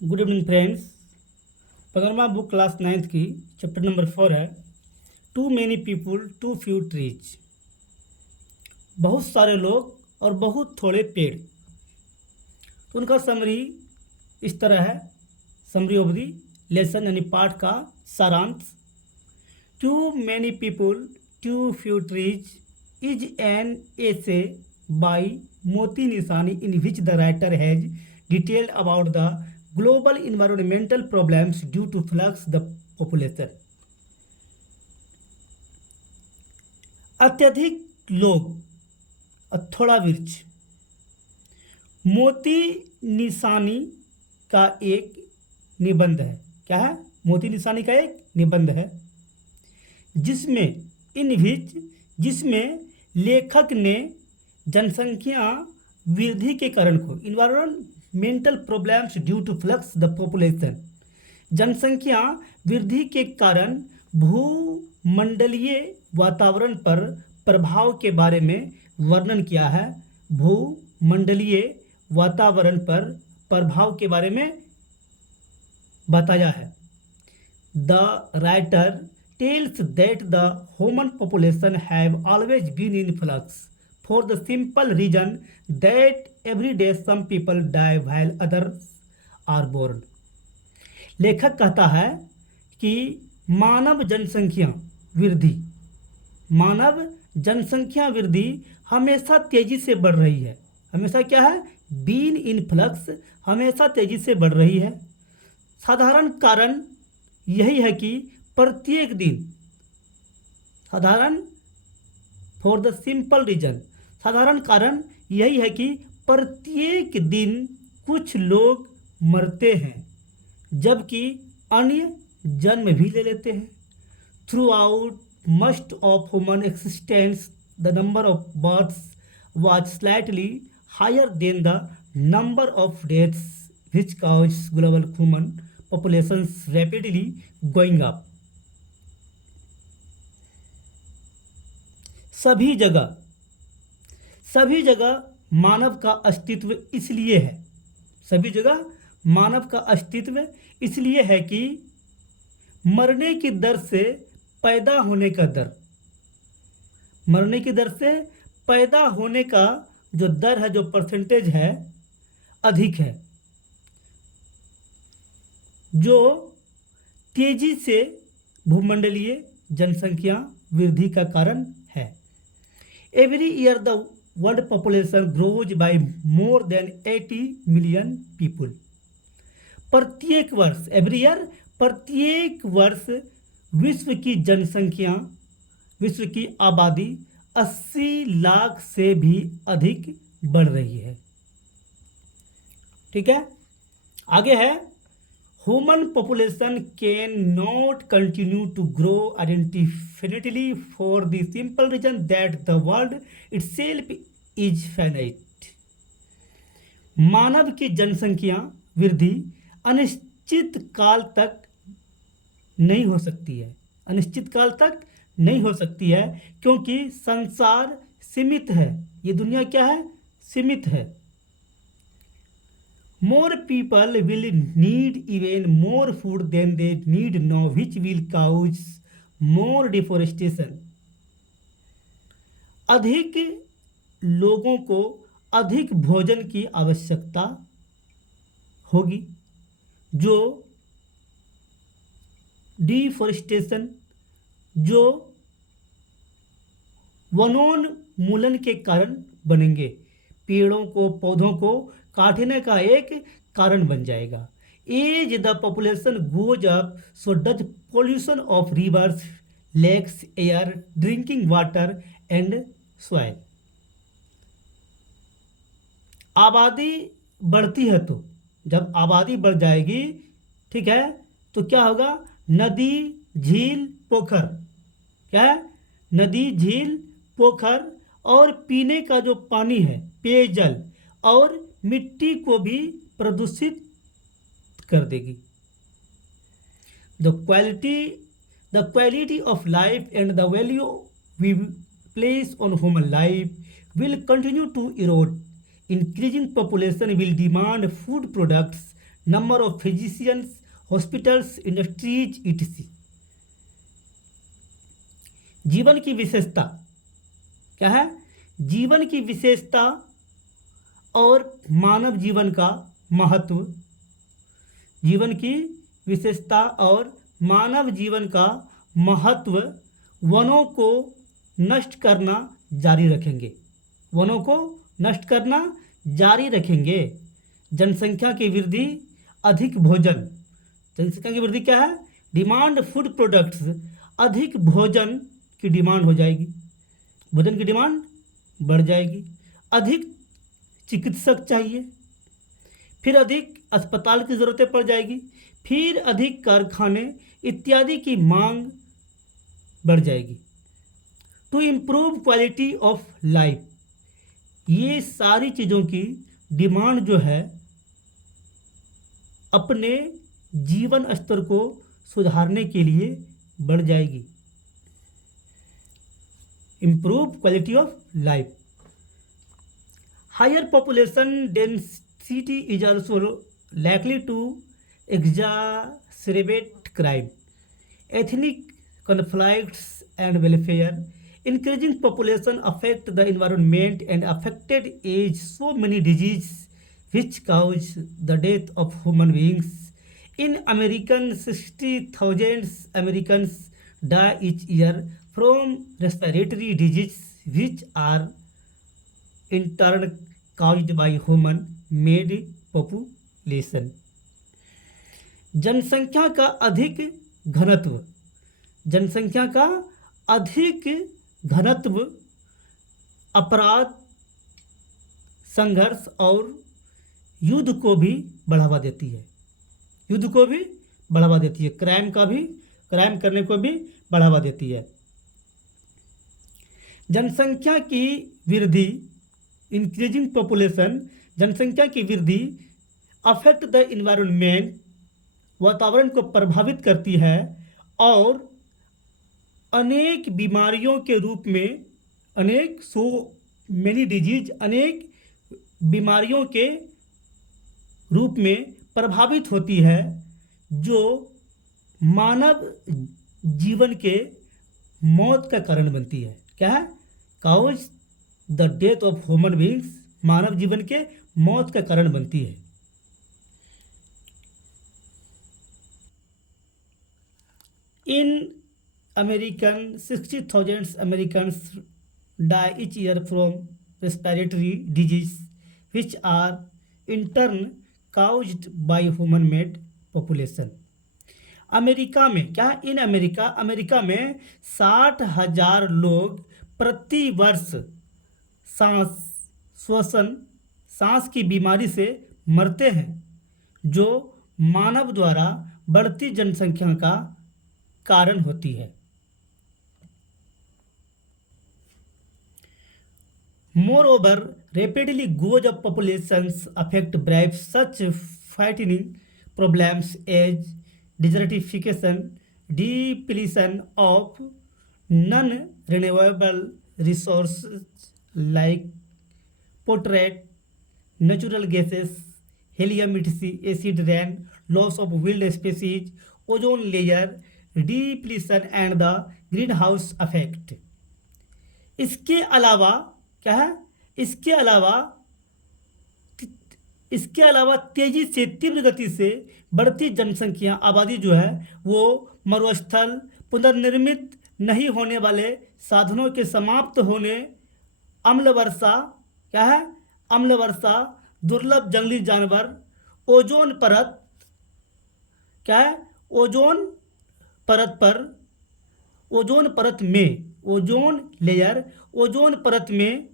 Good evening friends. पगरमा book class ninth की chapter number 4 है too many people too few trees. बहुत सारे लोग और बहुत थोड़े पेड़। तो उनका समरी इस तरह है। समरी ऑफ दी लेसन यानी पाठ का सारांश। Too many people too few trees is an essay by Moti Nissani in which the writer has detailed about the global environmental problems due to flux the population. अत्यधिक लोग और थोड़ा वृक्ष। मोती निशानी का एक निबंध है। क्या है? मोती निशानी का एक निबंध है जिसमें लेखक ने जनसंख्या वृद्धि के कारण को environmental problems due to flux the population, जनसंख्या वृद्धि के कारण भूमंडलीय वातावरण पर प्रभाव के बारे में वर्णन किया है। भूमंडलीय वातावरण पर प्रभाव के बारे में बताया है। The writer tells that the human population have always been in flux for the simple reason that every day some people die while others are born। लेखक कहता है कि मानव जनसंख्या वृद्धि हमेशा तेजी से बढ़ रही है। हमेशा क्या है? बीन इन फ्लक्स, हमेशा तेजी से बढ़ रही है। साधारण कारण यही है कि प्रत्येक दिन साधारण कारण यही है कि प्रत्येक दिन कुछ लोग मरते हैं जबकि अन्य जन्म भी ले लेते हैं। Throughout most of human existence the number of births was slightly higher than the number of deaths which cause global human populations rapidly going up। सभी जगह मानव का अस्तित्व इसलिए है। सभी जगह मानव का अस्तित्व इसलिए है कि मरने की दर से पैदा होने का दर, मरने की दर से पैदा होने का जो दर है, जो परसेंटेज है, अधिक है, जो तेजी से भूमंडलीय जनसंख्या वृद्धि का कारण है। Every year the world population grows bye more than 80 million people. प्रत्येक वर्ष, एवरी ईयर, प्रत्येक वर्ष विश्व की जनसंख्या, विश्व की आबादी 80 लाख से भी अधिक बढ़ रही है। ठीक है, आगे है Human population cannot continue to grow indefinitely for the simple reason that the world itself is finite। मानव की जनसंख्या वृद्धि अनिश्चित काल तक नहीं हो सकती है। अनिश्चित काल तक नहीं हो सकती है क्योंकि संसार सीमित है। ये दुनिया क्या है? सीमित है। More people will need even more food than they need now, which will cause more deforestation। अधिक लोगों को अधिक भोजन की आवश्यकता होगी, जो डिफोरेस्टेशन, जो वनोन्मूलन के कारण बनेंगे, पेड़ों को, पौधों को काटने का एक कारण बन जाएगा। As the population goes up so does pollution of rivers, lakes, air, drinking water and soil. आबादी बढ़ती है तो जब आबादी बढ़ जाएगी, ठीक है, तो क्या होगा? नदी, झील, पोखर, क्या है? नदी, झील, पोखर और पीने का जो पानी है, पेयजल, और मिट्टी को भी प्रदूषित कर देगी। The quality of life and the value we place on human life will continue to erode. Increasing population will demand food products number of physicians, hospitals, industries, etc. जीवन की विशेषता क्या है? जीवन की विशेषता और मानव जीवन का महत्व। जीवन की विशेषता और मानव जीवन का महत्व। वनों को नष्ट करना जारी रखेंगे। वनों को नष्ट करना जारी रखेंगे। जनसंख्या की वृद्धि, अधिक भोजन। जनसंख्या की वृद्धि क्या है? डिमांड फूड प्रोडक्ट्स, अधिक भोजन की डिमांड हो जाएगी, भोजन की डिमांड बढ़ जाएगी। अधिक चिकित्सक चाहिए, फिर अधिक अस्पताल की ज़रूरतें पड़ जाएगी, फिर अधिक कारखाने इत्यादि की मांग बढ़ जाएगी। To improve quality of life, ये सारी चीज़ों की डिमांड जो है अपने जीवन स्तर को सुधारने के लिए बढ़ जाएगी। Improve quality of life. Higher population density is also likely to exacerbate crime, ethnic conflicts and welfare. Increasing population affect the environment and affected age so many diseases which cause the death of human beings. In American 60,000 Americans die each year from respiratory diseases which are in turn caused by human made population. जनसंख्या का अधिक घनत्व। जनसंख्या का अधिक घनत्व अपराध, संघर्ष और युद्ध को भी बढ़ावा देती है। युद्ध को भी बढ़ावा देती है। क्राइम करने को भी बढ़ावा देती है। जनसंख्या की वृद्धि, इंक्रीजिंग पॉपुलेशन, जनसंख्या की वृद्धि अफेक्ट द इन्वायरमेंट, वातावरण को प्रभावित करती है और अनेक बीमारियों के रूप में, अनेक सो मेनी डिजीज, अनेक बीमारियों के रूप में प्रभावित होती है जो मानव जीवन के मौत का कारण बनती है। क्या है? Cause the death of human beings, मानव जीवन के मौत का कारण बनती है। In American 60,000 Americans die each year from respiratory disease which are in turn caused by human made population. America में क्या? इन अमेरिका में 60,000 लोग प्रति वर्ष सांस की बीमारी से मरते हैं जो मानव द्वारा बढ़ती जनसंख्या का कारण होती है। Moreover, rapidly growth of populations affect bribes such frightening problems as desertification, depletion of non-renewable resources like portrait, natural gases, helium etc., acid rain, loss of wild species, ozone layer, depletion and the greenhouse effect. इसके अलावा क्या है? इसके अलावा तेजी से, तीव्र गति से बढ़ती जनसंख्या, आबादी जो है वो मरुस्थल, पुनर्निर्मित नहीं होने वाले साधनों के समाप्त होने, अम्ल वर्षा, क्या है? अम्ल वर्षा, दुर्लभ जंगली जानवर, ओजोन परत, क्या है? ओजोन परत में, ओजोन लेयर, ओजोन परत में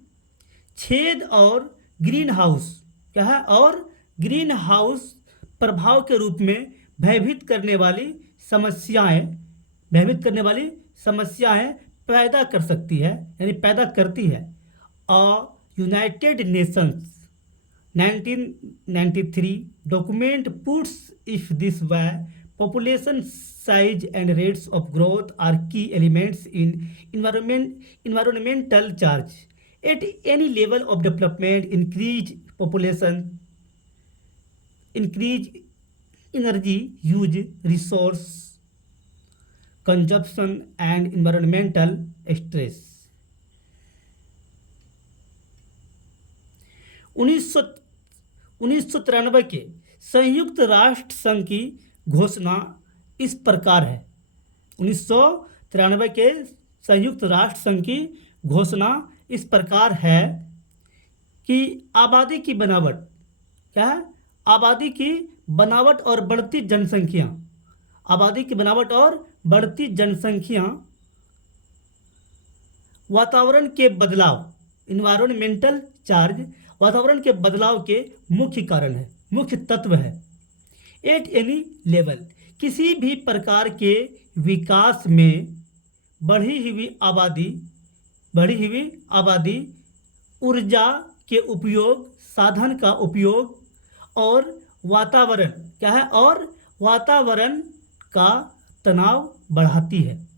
छेद और ग्रीन हाउस, क्या है? और ग्रीन हाउस प्रभाव के रूप में भयभीत करने वाली समस्याएं पैदा कर सकती है, यानी पैदा करती है। United Nations 1993 document puts if this way population size and rates of growth are key elements in environmental charge. At any level of development, increase energy use, resource consumption and environmental stress। 1993 के संयुक्त राष्ट्र संघ की घोषणा इस प्रकार है। 1993 के संयुक्त राष्ट्र संघ की घोषणा इस प्रकार है कि आबादी की बनावट क्या है? आबादी की बनावट और बढ़ती जनसंख्या, आबादी की बनावट और बढ़ती जनसंख्या वातावरण के बदलाव, इन्वायरमेंटल चार्ज, वातावरण के बदलाव के मुख्य कारण है, मुख्य तत्व है। एट एनी लेवल, किसी भी प्रकार के विकास में बढ़ी हुई आबादी, ऊर्जा के उपयोग, साधन का उपयोग और वातावरण क्या है? और वातावरण का तनाव बढ़ाती है।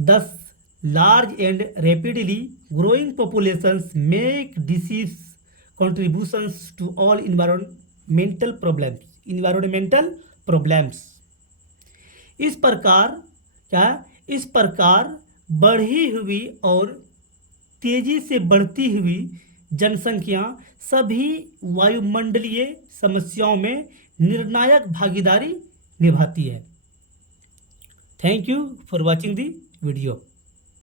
10 large and rapidly growing populations make disease contributions to all environmental problems। इस प्रकार बढ़ी हुई और तेजी से बढ़ती हुई जनसंख्या सभी वायुमंडलीय समस्याओं में निर्णायक भागीदारी निभाती है। Thank you for watching the video.